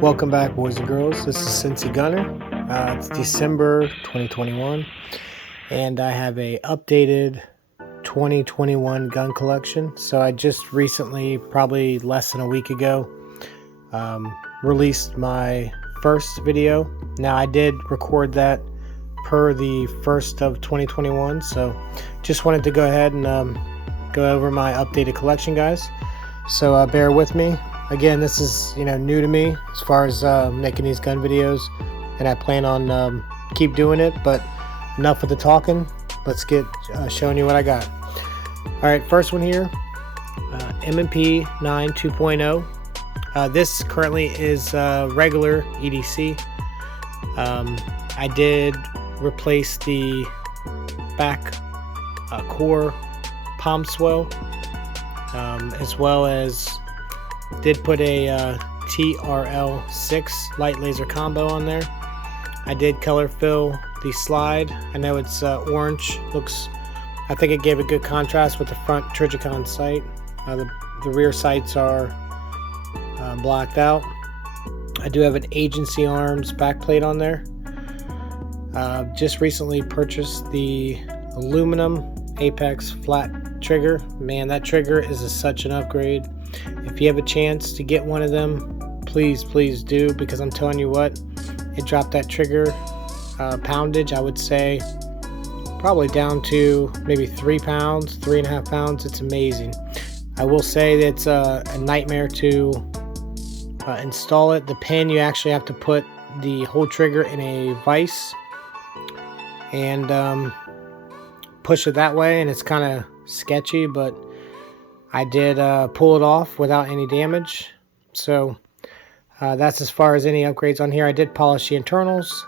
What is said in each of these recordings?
Welcome back, boys and girls. This is Cincy Gunner. It's December 2021, and I have a updated 2021 gun collection. So I just recently, probably less than a week ago, released my first video. Now I did record that per the 1st of 2021, so just wanted to go ahead and go over my updated collection, guys. So bear with me. Again, this is new to me as far as making these gun videos, and I plan on keep doing it. But enough with the talking. Let's get showing you what I got. All right, first one here, M&P 9 2.0. This currently is regular EDC. I did replace the back core palm swell, as well as did put a TRL6 light laser combo on there. I did color fill the slide. I know it's orange. I think it gave a good contrast with the front Trijicon sight. The rear sights are blacked out. I do have an Agency Arms backplate on there. Just recently purchased the aluminum Apex flat trigger. Man, that trigger is such an upgrade. If you have a chance to get one of them, please do, because I'm telling you what, it dropped that trigger poundage, I would say probably down to maybe 3 pounds, 3.5 pounds. It's amazing. I will say that it's a nightmare to install it. The pin, you actually have to put the whole trigger in a vise and push it that way, and it's kind of sketchy, but I did pull it off without any damage. So that's as far as any upgrades on here. I did polish the internals.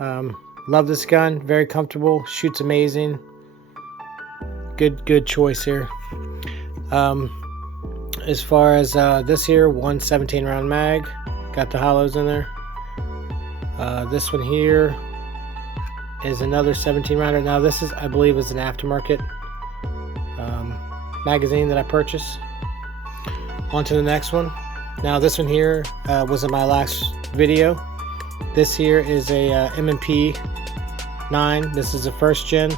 Love this gun, very comfortable, shoots amazing. Good choice here. As far as this here, 117 round mag, got the hollows in there. This one here is another 17 rounder. Now this is, I believe, is an aftermarket magazine that I purchased. On to the next one. Now this one here was in my last video. This here is a M&P 9. This is the first gen.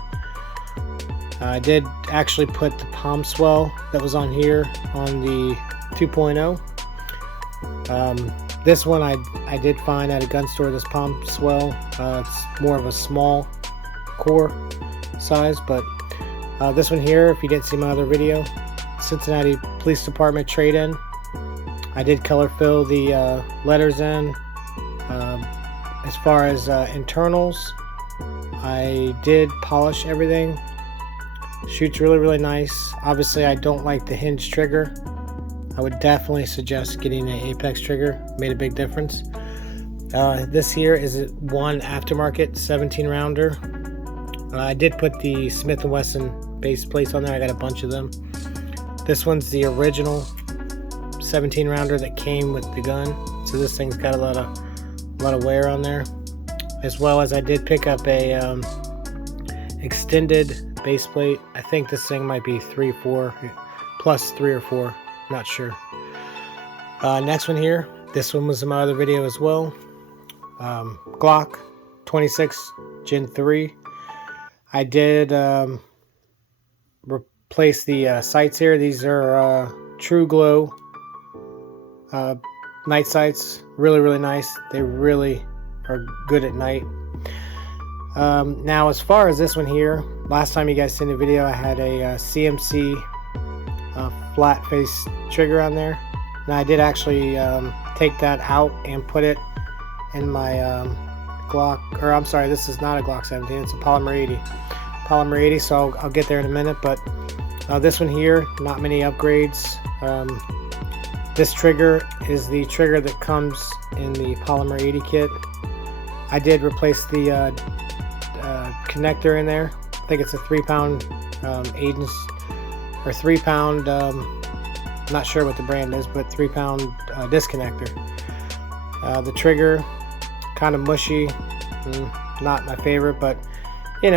I did actually put the palm swell that was on here on the 2.0. This one I did find at a gun store, this palm swell. It's more of a small core size, but this one here, if you didn't see my other video, Cincinnati Police Department trade-in. I did color fill the letters in. As far as internals, I did polish everything. Shoots really nice. Obviously, I don't like the hinge trigger. I would definitely suggest getting an Apex trigger. Made a big difference. This here is one aftermarket 17 rounder. I did put the Smith & Wesson base plates on there. I got a bunch of them. This one's the original 17 rounder that came with the gun, so this thing's got a lot of wear on there. As well as I did pick up a extended base plate. I think this thing might be 3 or 4, not sure. Next one here, this one was in my other video as well. Glock 26 Gen 3. I did replace the sights here. These are True Glow night sights. Really nice. They really are good at night. Now as far as this one here, last time you guys seen the video, I had a CMC flat face trigger on there. Now I did actually take that out and put it in my Glock, or I'm sorry, this is not a Glock 17, it's a Polymer 80, so I'll get there in a minute. But this one here, not many upgrades. This trigger is the trigger that comes in the Polymer 80 kit. I did replace the connector in there. I think it's a 3 pound Agents, or 3 pound, not sure what the brand is, but 3 pound disconnector. The trigger, kind of mushy, not my favorite, but it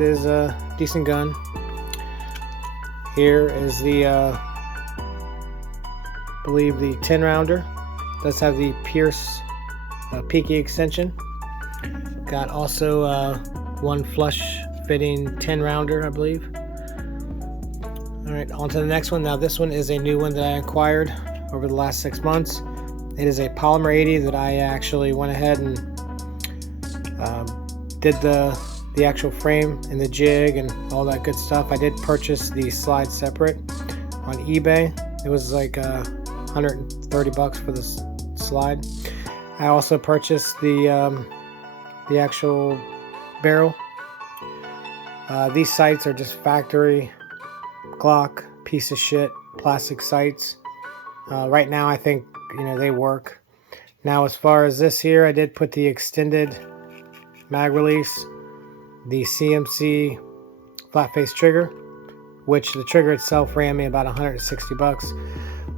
is a decent gun. Here is the, I believe the 10 rounder Does have the Pierce peaky extension. Got also one flush fitting 10 rounder, I believe. Alright, on to the next one. Now this one is a new one that I acquired over the last 6 months. It is a Polymer 80 that I actually went ahead and did the actual frame and the jig and all that good stuff. I did purchase the slide separate on eBay. It was like 130 bucks for this slide. I also purchased the actual barrel. These sights are just factory Glock piece of shit plastic sights. Right now I think they work. Now as far as this here, I did put the extended mag release, the CMC flat face trigger, which the trigger itself ran me about 160 bucks.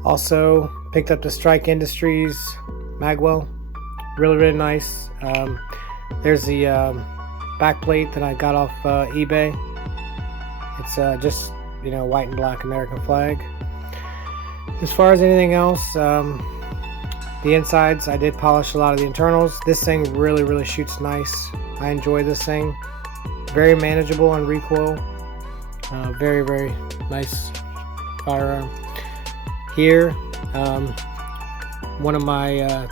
Also picked up the Strike Industries magwell, really nice. There's the back plate that I got off eBay. It's just white and black American flag. As far as anything else, the insides, I did polish a lot of the internals. This thing really shoots nice. I enjoy this thing. Very manageable on recoil. Very nice firearm. Here, one of my, I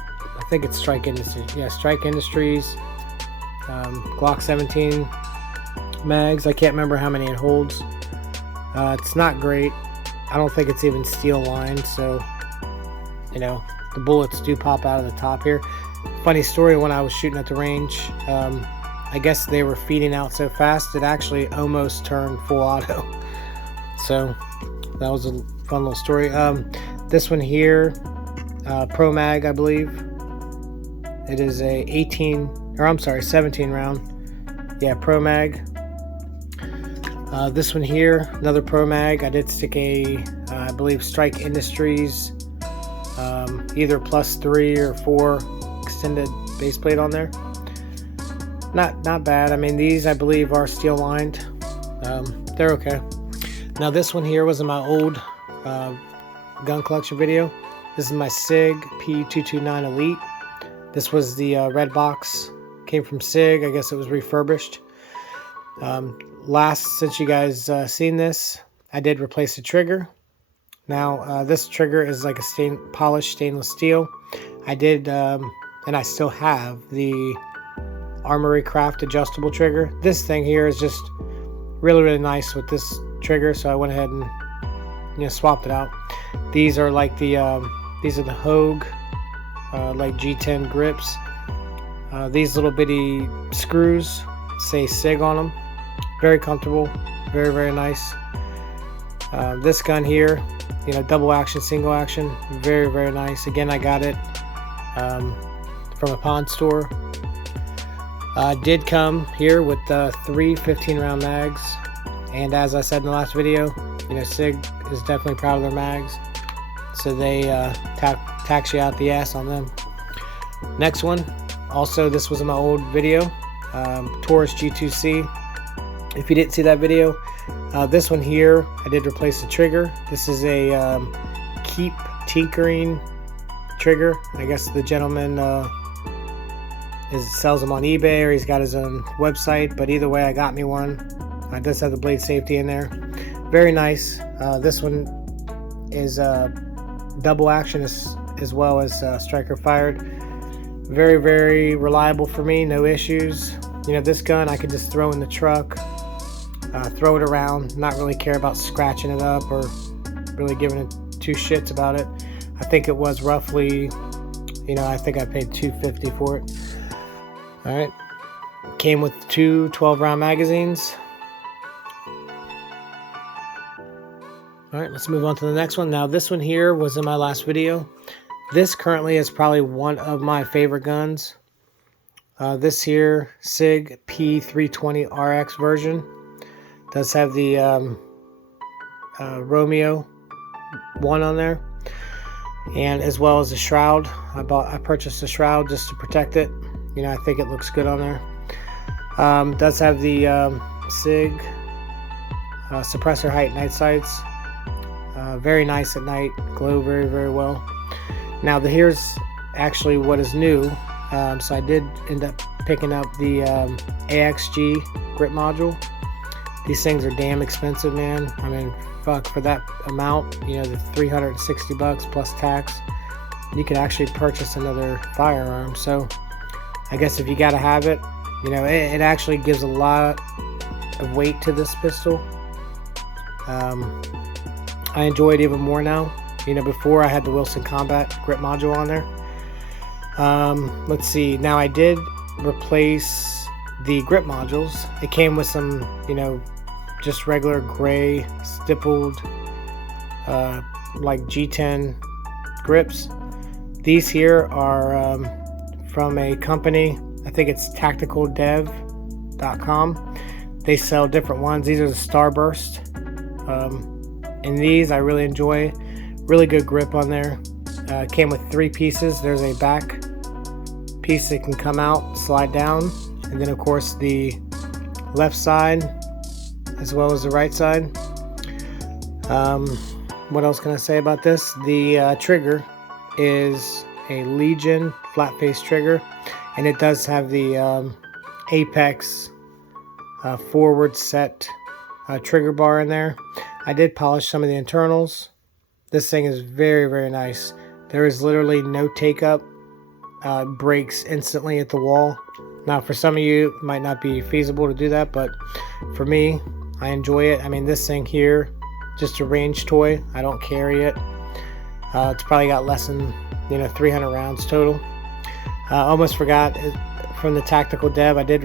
think it's Strike Industries. Yeah, Strike Industries Glock 17 mags. I can't remember how many it holds. It's not great. I don't think it's even steel lined, so the bullets do pop out of the top here. Funny story, when I was shooting at the range, I guess they were feeding out so fast it actually almost turned full auto. So that was a fun little story. This one here, Pro Mag, I believe. It is a 17 round. Yeah, Pro Mag. This one here, another Pro Mag. I did stick a, I believe, Strike Industries, either +3 or 4 extended base plate on there. Not bad. I mean, these I believe are steel lined. They're okay. Now this one here was in my old gun collection video. This is my SIG P229 Elite. This was the red box. Came from SIG. I guess it was refurbished. Since you guys seen this, I did replace the trigger. Now this trigger is like a polished stainless steel. I did, and I still have the Armory Craft adjustable trigger. This thing here is just really nice with this trigger, so I went ahead and swapped it out. These are like the Hogue like G10 grips. These little bitty screws say SIG on them. Very comfortable, very nice. This gun here, double action, single action, very nice. Again, I got it from a pawn store. Did come here with 3 15-round mags, and as I said in the last video, SIG is definitely proud of their mags, so they tax you out the ass on them. Next one, also this was in my old video, Taurus G2C. If you didn't see that video, this one here, I did replace the trigger. This is a Keep Tinkering trigger. I guess the gentleman sells them on eBay, or he's got his own website, but either way, I got me one. It does have the blade safety in there. Very nice. This one is double action as well as striker fired. Very reliable for me, no issues. This gun I could just throw in the truck, throw it around, not really care about scratching it up or really giving it two shits about it. I think it was roughly, I think I paid $250 for it. Alright, came with 2 12-round magazines. Alright, let's move on to the next one. Now this one here was in my last video. This currently is probably one of my favorite guns. This here, SIG P320 RX version, does have the Romeo 1 on there, and as well as the shroud. I purchased the shroud just to protect it. I think it looks good on there. Does have the SIG suppressor height night sights. Very nice at night, glow very well. Now here's actually what is new. So I did end up picking up the AXG grip module. These things are damn expensive, man. I mean, fuck, for that amount, you know, the 360 bucks plus tax, you could actually purchase another firearm. So I guess if you gotta have it, you know, it actually gives a lot of weight to this pistol. I enjoy it even more now. You know, before I had the Wilson Combat grip module on there. Let's see, now I did replace the grip modules. It came with some, you know, just regular gray stippled like G10 grips. These here are from a company, I think it's tacticaldev.com. They sell different ones. These are the Starburst, and these I really enjoy. Really good grip on there. Came with 3 pieces. There's a back piece that can come out, slide down, and then of course the left side as well as the right side. What else can I say about this? The trigger is a Legion flat face trigger, and it does have the Apex forward set trigger bar in there. I did polish some of the internals. This thing is very, very nice. There is literally no take up. Breaks instantly at the wall. Now for some of you it might not be feasible to do that, but for me, I enjoy it. I mean, this thing here, just a range toy. I don't carry it. It's probably got less than, you know, 300 rounds total. Almost forgot, from the Tactical Dev, I did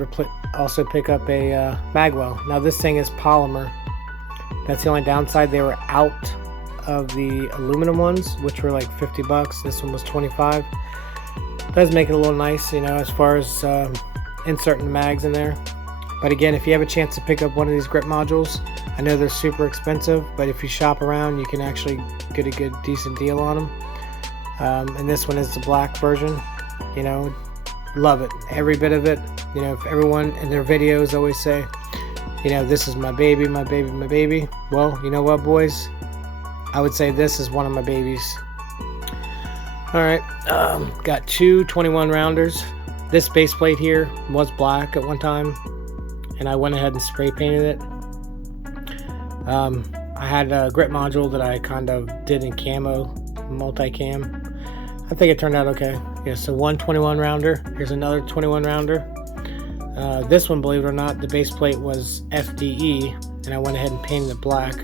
also pick up a magwell. Now this thing is polymer. That's the only downside. They were out of the aluminum ones, which were like 50 bucks. This one was 25. Does make it a little nice, you know, as far as inserting the mags in there. But again, if you have a chance to pick up one of these grip modules, I know they're super expensive, but if you shop around, you can actually get a good, decent deal on them. And this one is the black version. You know, love it, every bit of it. You know, if everyone in their videos always say, you know, this is my baby, my baby, my baby. Well, you know what, boys? I would say this is one of my babies. Alright, got 2 21 rounders. This base plate here was black at one time, and I went ahead and spray painted it. I had a grip module that I kind of did in camo, multi-cam. I think it turned out okay. Yeah, so 1 21 rounder. Here's another 21 rounder. This one, believe it or not, the base plate was FDE, and I went ahead and painted it black.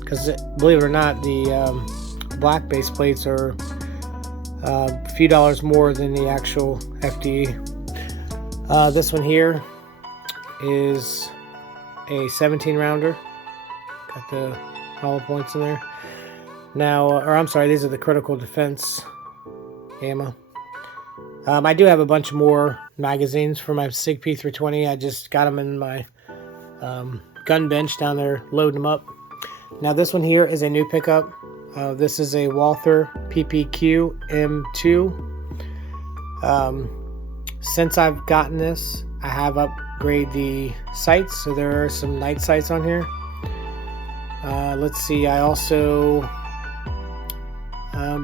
Because, believe it or not, the black base plates are a few dollars more than the actual FDE. This one here is a 17 rounder. Got the hollow points in there. Now, or I'm sorry, these are the critical defense ammo. I do have a bunch more magazines for my SIG P320. I just got them in my gun bench down there, loading them up. Now this one here is a new pickup. This is a Walther PPQ M2. Since I've gotten this, I have upgraded the sights, so there are some night sights on here. Let's see, I also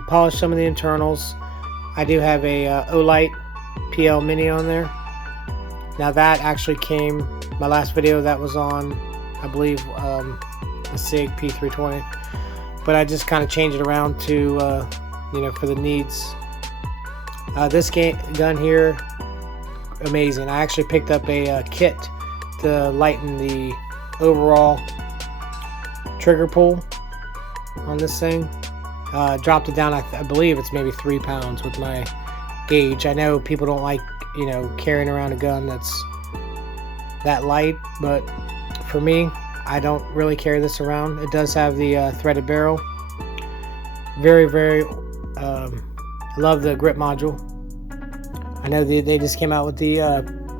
polished some of the internals. I do have a Olight PL Mini on there. Now that actually came, my last video that was on, I believe, the SIG P320. But I just kind of changed it around to, you know, for the needs. This gun here, amazing. I actually picked up a kit to lighten the overall trigger pull on this thing. Dropped it down, I believe it's maybe 3 pounds with my gauge. I know people don't like, you know, carrying around a gun that's that light, but for me, I don't really carry this around. It does have the threaded barrel. Very, very, I love the grip module. I know they just came out with the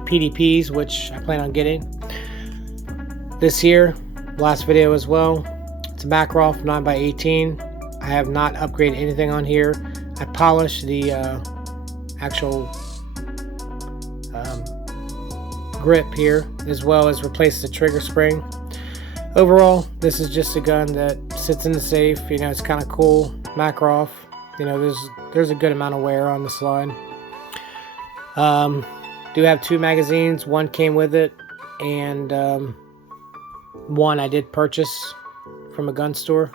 PDPs, which I plan on getting. This here, last video as well, it's a Makarov 9x18. I have not upgraded anything on here. I polished the actual grip here, as well as replaced the trigger spring. Overall, this is just a gun that sits in the safe. You know, it's kind of cool. Makarov, You know, there's a good amount of wear on the slide. Do have 2 magazines. One came with it, and one I did purchase from a gun store.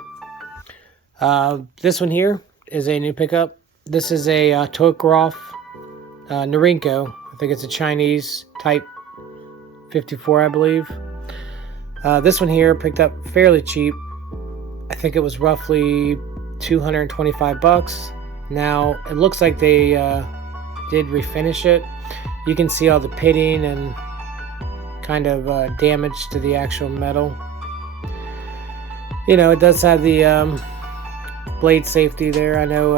This one here is a new pickup. This is a Tokarev Norinco. I think it's a Chinese type 54, I believe. This one here picked up fairly cheap. I think it was roughly $225. Now it looks like they did refinish it. You can see all the pitting and kind of damage to the actual metal. You know, it does have the blade safety there. I know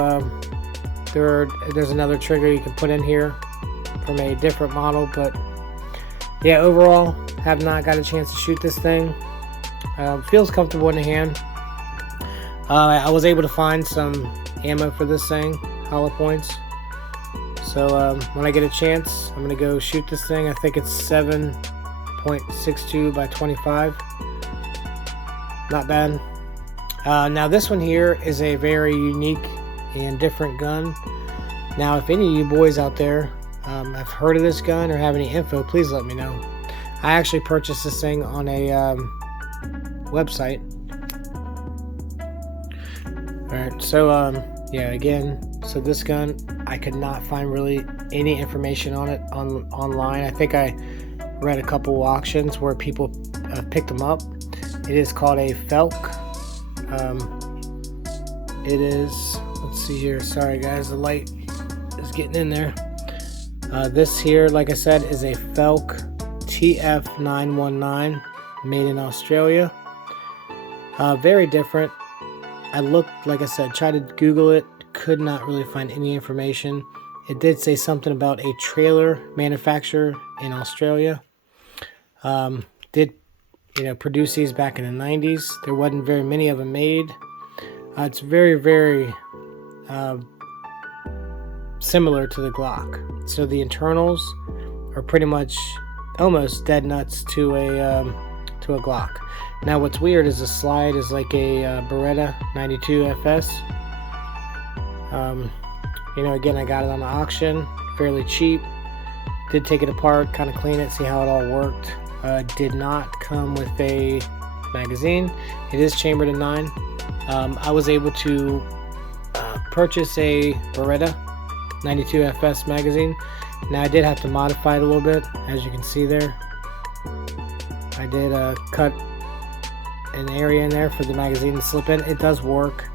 there's another trigger you can put in here from a different model, but yeah, overall, have not got a chance to shoot this thing. Feels comfortable in the hand. I was able to find some ammo for this thing, hollow points. So when I get a chance, I'm gonna go shoot this thing. I think it's 7.62 by 25. Not bad. Now this one here is a very unique and different gun. Now if any of you boys out there have heard of this gun or have any info, please let me know. I actually purchased this thing on a website. Alright, so yeah, again, so this gun, I could not find really any information on it online. I think I read a couple auctions where people picked them up. It is called a Felk. It is, let's see here, sorry guys, the light is getting in there. This here, like I said, is a Felk TF919, made in Australia. Very different. I looked, like I said, tried to Google it, could not really find any information. It did say something about a trailer manufacturer in Australia. Did, you know, produce these back in the 90s. There wasn't very many of them made. It's very, very similar to the Glock. So the internals are pretty much almost dead nuts to a Glock. Now what's weird is the slide is like a Beretta 92 FS. You know, again, I got it on the auction, fairly cheap. Did take it apart, kind of clean it, see how it all worked. Did not come with a magazine. It is chambered in 9. I was able to purchase a Beretta 92 FS magazine. Now I did have to modify it a little bit, as you can see there. I did cut an area in there for the magazine to slip in. It does work.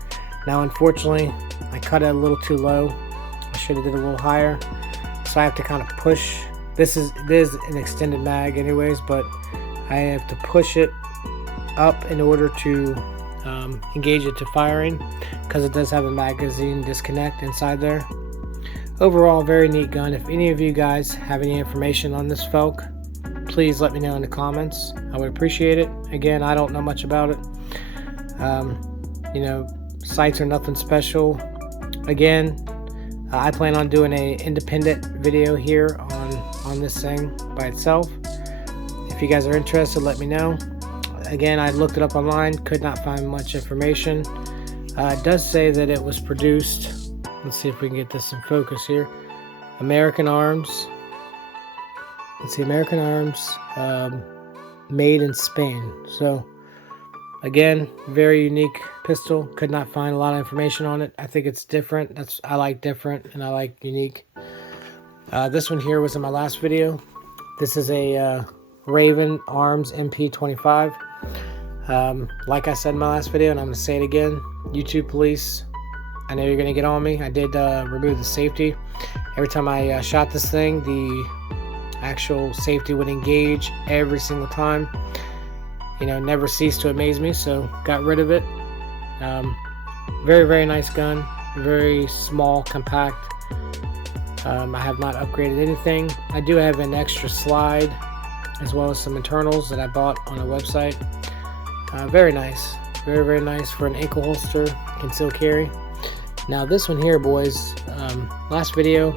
Now unfortunately, I cut it a little too low. I should have did it a little higher. So I have to kind of push. This is an extended mag anyways, but I have to push it up in order to engage it to firing, because it does have a magazine disconnect inside there. Overall, very neat gun. If any of you guys have any information on this Felk, please let me know in the comments. I would appreciate it. Again, I don't know much about it. You know, sights are nothing special. Again, I plan on doing a independent video here on this thing by itself. If you guys are interested, let me know. Again, I looked it up online, could not find much information. It does say that it was produced, let's see if we can get this in focus here, American Arms. Let's see, American Arms, made in Spain. So again, very unique pistol. Could not find a lot of information on it. I think it's different. I like different and I like unique. This one here was in my last video. This is a Raven Arms MP25. Like I said in my last video, and I'm going to say it again, YouTube police, I know you're going to get on me. I did remove the safety. Every time I shot this thing, the actual safety would engage every single time. You know, never ceased to amaze me, so got rid of it. Very, very nice gun. Very small, compact. I have not upgraded anything. I do have an extra slide as well as some internals that I bought on a website. Very nice. Very, very nice for an ankle holster, concealed carry. Now this one here, boys, last video,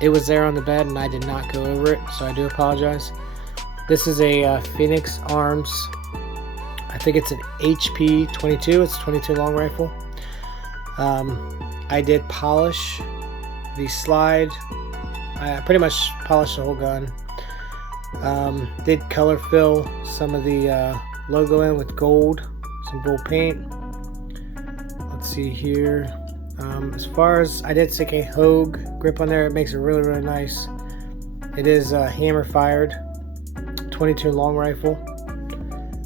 it was there on the bed and I did not go over it, so I do apologize. This is a Phoenix Arms, I think it's an HP 22, it's a 22 long rifle. I did polish the slide. I pretty much polished the whole gun. Did color fill some of the logo in with gold, some gold paint. Let's see here. As far as I did stick a Hogue grip on there, it makes it really, really nice. It is hammer fired 22 long rifle.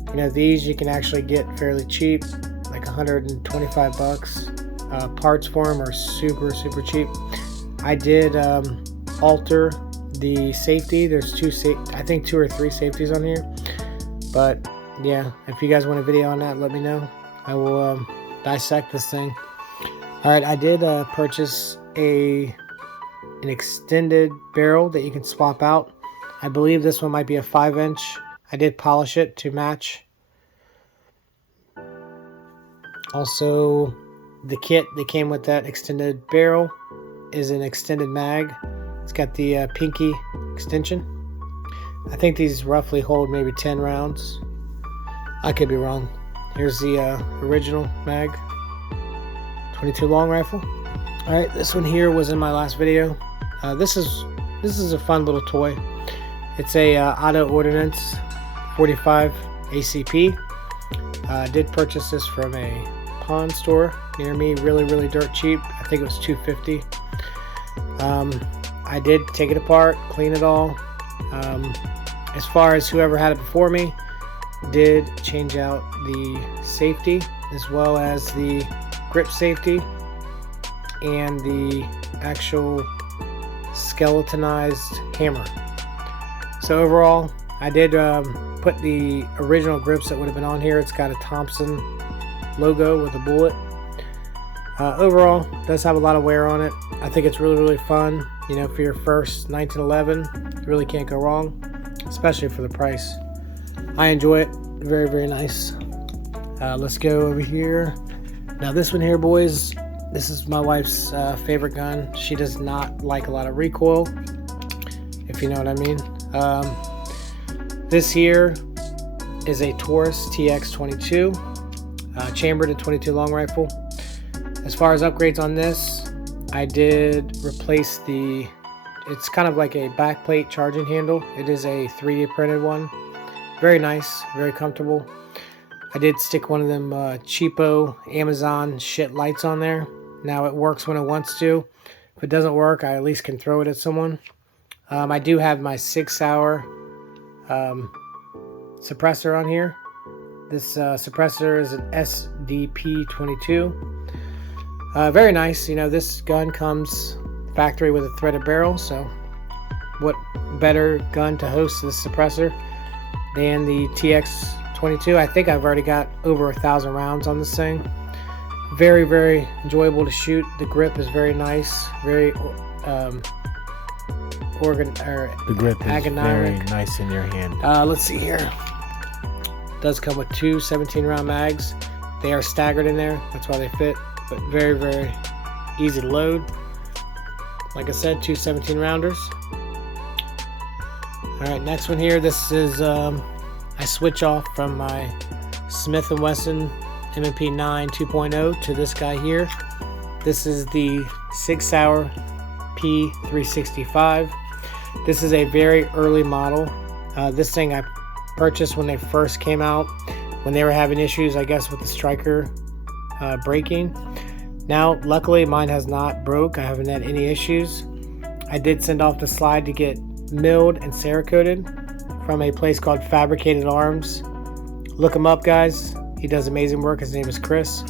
You know, these you can actually get fairly cheap, like 125 bucks. Parts for them are super, super cheap. I did alter the safety. There's I think 2 or 3 safeties on here. But yeah, if you guys want a video on that, let me know. I will dissect this thing. Alright, I did purchase an extended barrel that you can swap out. I believe this one might be a 5-inch. I did polish it to match. Also, the kit that came with that extended barrel is an extended mag. It's got the pinky extension. I think these roughly hold maybe 10 rounds. I could be wrong. Here's the original mag. 22 long rifle. Alright, this one here was in my last video. This is a fun little toy. It's a Auto Ordnance 45 ACP. I did purchase this from a pawn store near me, really, really dirt cheap. I think it was $2.50. I did take it apart, clean it all. As far as whoever had it before me, did change out the safety as well as the grip safety and the actual skeletonized hammer. So overall, I did put the original grips that would have been on here. It's got a Thompson logo with a bullet. Overall, it does have a lot of wear on it. I think it's really, really fun. You know, for your first 1911, you really can't go wrong, especially for the price. I enjoy it. Very, very nice. Let's go over here. Now this one here, boys, this is my wife's favorite gun. She does not like a lot of recoil, if you know what I mean. This here is a Taurus TX22, chambered in 22 long rifle. As far as upgrades on this, I did replace it's kind of like a backplate charging handle. It is a 3D printed one. Very nice, very comfortable. I did stick one of them cheapo Amazon shit lights on there. Now it works when it wants to. If it doesn't work, I at least can throw it at someone. I do have my 6-hour suppressor on here. This suppressor is an SDP22. Very nice. You know, this gun comes factory with a threaded barrel, so what better gun to host this suppressor than the TX22. I think I've already got over 1,000 rounds on this thing. Very, very enjoyable to shoot. The grip is very nice, very the grip is very nice in your hand. Let's see here. It does come with 2 17-round mags. They are staggered in there, that's why they fit, but very, very easy to load. Like I said, 2 17-rounders. Alright, next one here. This is I switch off from my Smith & Wesson M&P 9 2.0 to this guy here. This is the 6 Hour P365. This is a very early model. This thing I purchased when they first came out, when they were having issues, I guess, with the striker breaking. Now, luckily, mine has not broke. I haven't had any issues. I did send off the slide to get milled and Cerakoted from a place called Fabricated Arms. Look him up, guys. He does amazing work. His name is Chris.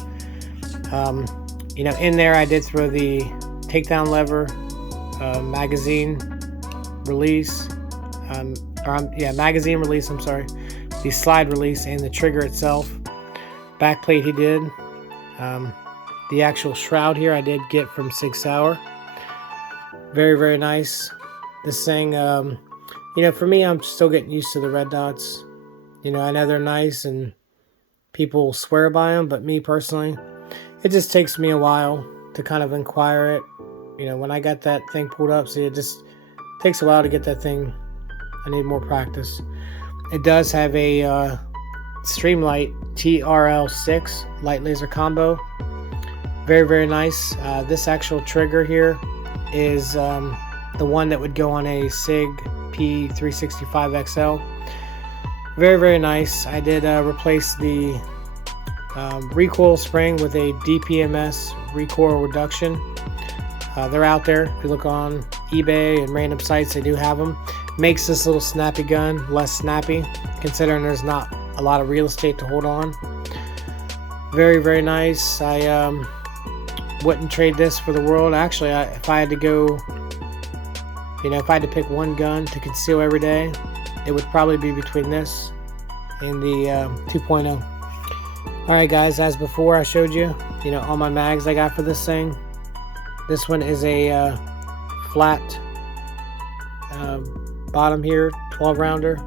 You know, in there I did throw the takedown lever, magazine release, magazine release, I'm sorry, the slide release, and the trigger itself. Backplate he did. The actual shroud here I did get from 6 Hour. Very, very nice. This thing, you know, for me, I'm still getting used to the red dots. You know, I know they're nice and people swear by them, but me personally, it just takes me a while to kind of inquire it. You know, when I got that thing pulled up, see, it just takes a while to get that thing. I need more practice. It does have a Streamlight TRL6 light laser combo. Very, very nice. This actual trigger here is the one that would go on a SIG P365XL. Very, very nice. I did replace the recoil spring with a DPMS recoil reduction. They're out there. If you look on eBay and random sites, they do have them. Makes this little snappy gun less snappy, considering there's not a lot of real estate to hold on. Very, very nice. I wouldn't trade this for the world. Actually, if I had to go, if I had to pick one gun to conceal every day, it would probably be between this and the 2.0. Alright guys, as before I showed you, all my mags I got for this thing. This one is a flat bottom here, 12 rounder,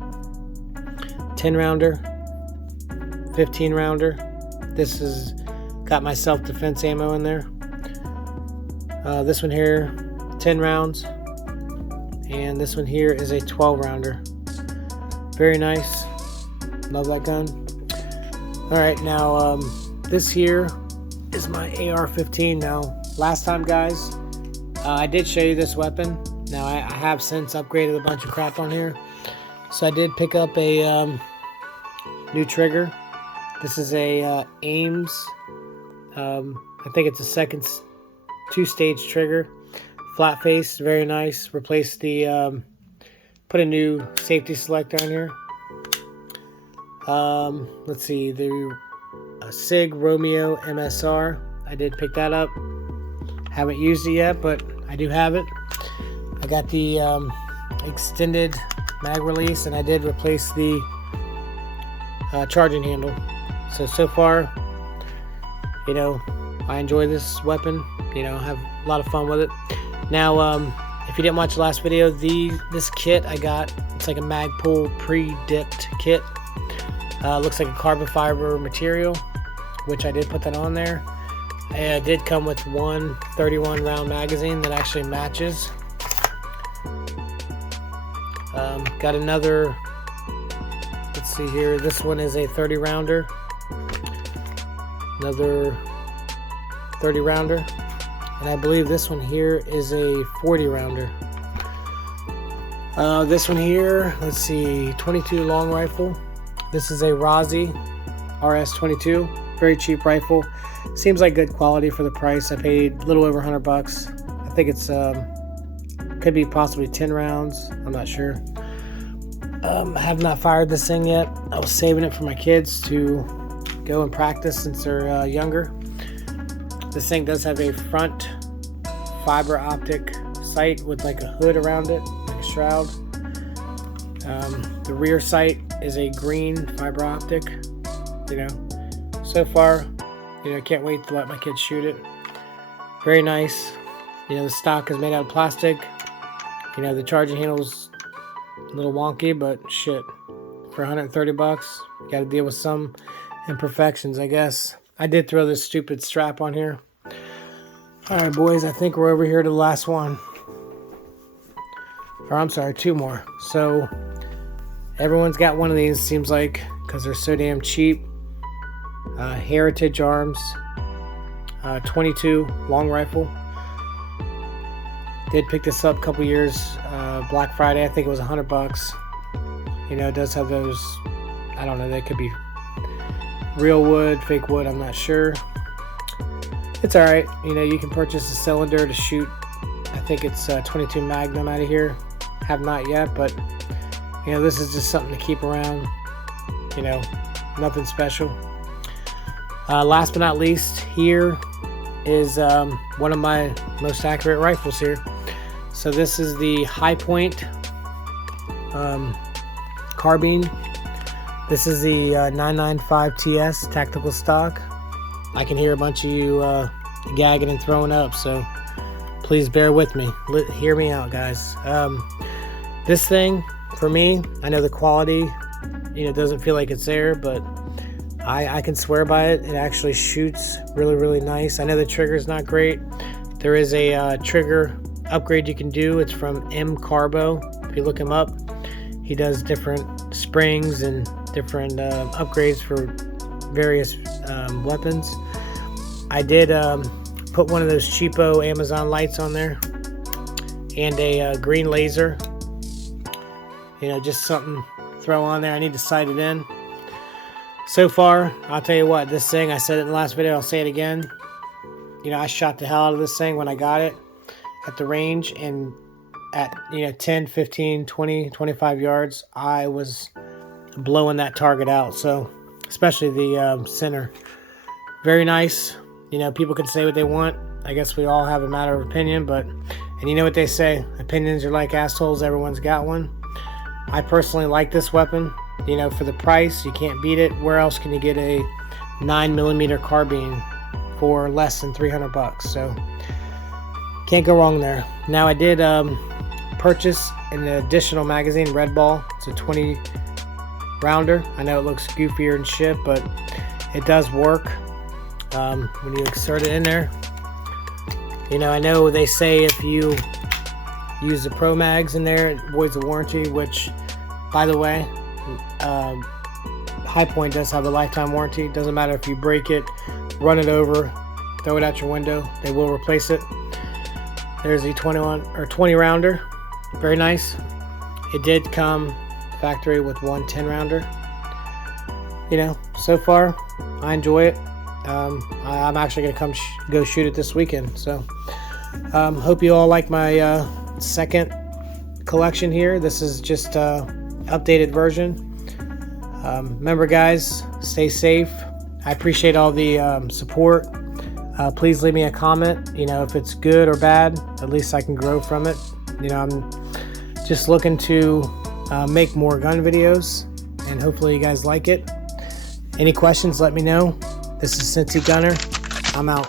10 rounder, 15 rounder. This has got my self-defense ammo in there. This one here, 10 rounds, and this one here is a 12 rounder. Very nice. Love that gun. Alright, now this here is my AR-15. Now, last time guys, I did show you this weapon. Now I have since upgraded a bunch of crap on here. So I did pick up a new trigger. This is a Ames. I think it's a second 2-stage trigger. Flat face, very nice. Replaced the, put a new safety selector on here. Let's see, the SIG Romeo MSR. I did pick that up. Haven't used it yet, but I do have it. I got the extended mag release, and I did replace the charging handle. So far, I enjoy this weapon. Have a lot of fun with it. Now, if you didn't watch the last video, this kit I got, it's like a Magpul pre-dipped kit. Looks like a carbon fiber material, which I did put that on there. It did come with one 31 round magazine that actually matches. Got another, let's see here, this one is a 30 rounder. Another 30 rounder. And I believe this one here is a 40 rounder. This one here, let's see, 22 long rifle. This is a Razi RS-22, very cheap rifle. Seems like good quality for the price. I paid a little over $100. I think it's could be possibly 10 rounds. I'm not sure. I have not fired this thing yet. I was saving it for my kids to go and practice since they're younger. This thing does have a front fiber optic sight with like a hood around it, like a shroud. The rear sight is a green fiber optic. So far, I can't wait to let my kids shoot it. Very nice. The stock is made out of plastic. The charging handle's a little wonky, but shit, for $130, you got to deal with some imperfections, I guess. I did throw this stupid strap on here. Alright boys, I think we're over here to the last one. Or I'm sorry, 2 more. So everyone's got one of these, seems like, because they're so damn cheap. Heritage Arms 22 long rifle. Did pick this up a couple years, Black Friday. I think it was $100. It does have those, I don't know, they could be real wood, fake wood, I'm not sure. It's alright. You can purchase a cylinder to shoot, I think it's 22 Magnum out of here. Have not yet, but this is just something to keep around. Nothing special. Last but not least, here is one of my most accurate rifles here. So this is the High Point carbine. This is the 995 TS tactical stock. I can hear a bunch of you gagging and throwing up, so please bear with me. Hear me out, guys. This thing, for me, I know the quality, doesn't feel like it's there, but I can swear by it. It actually shoots really, really nice. I know the trigger's not great. There is a trigger upgrade you can do. It's from M Carbo. If you look him up, he does different springs and different upgrades for various weapons. I did put one of those cheapo Amazon lights on there, and a green laser. You know, just something to throw on there. I need to sight it in. So far, I'll tell you what, this thing, I said it in the last video, I'll say it again. You know, I shot the hell out of this thing when I got it at the range, and at, you know, 10, 15, 20, 25 yards, I was blowing that target out. So, especially the center. Very nice. You know, people can say what they want. I guess we all have a matter of opinion, but, and you know what they say, opinions are like assholes, everyone's got one. I personally like this weapon. You know, for the price, you can't beat it. Where else can you get a 9mm carbine for less than 300 bucks? So, can't go wrong there. Now, I did purchase an additional magazine, Red Ball. It's a 20 rounder. I know it looks goofier and shit, but it does work. When you insert it in there, you know, I know they say if you use the Pro Mags in there, it voids the warranty, which, by the way, Hi-Point does have a lifetime warranty. It doesn't matter if you break it, run it over, throw it out your window, they will replace it. There's the 20 rounder. Very nice. It did come factory with one 10 rounder. You know, so far I enjoy it. I'm actually gonna come go shoot it this weekend. So hope you all like my second collection here. This is just updated version. Remember, guys, stay safe. I appreciate all the support. Please leave me a comment. You know, if it's good or bad, at least I can grow from it. You know, I'm just looking to make more gun videos, and hopefully you guys like it. Any questions, let me know. This is Cincy Gunner. I'm out.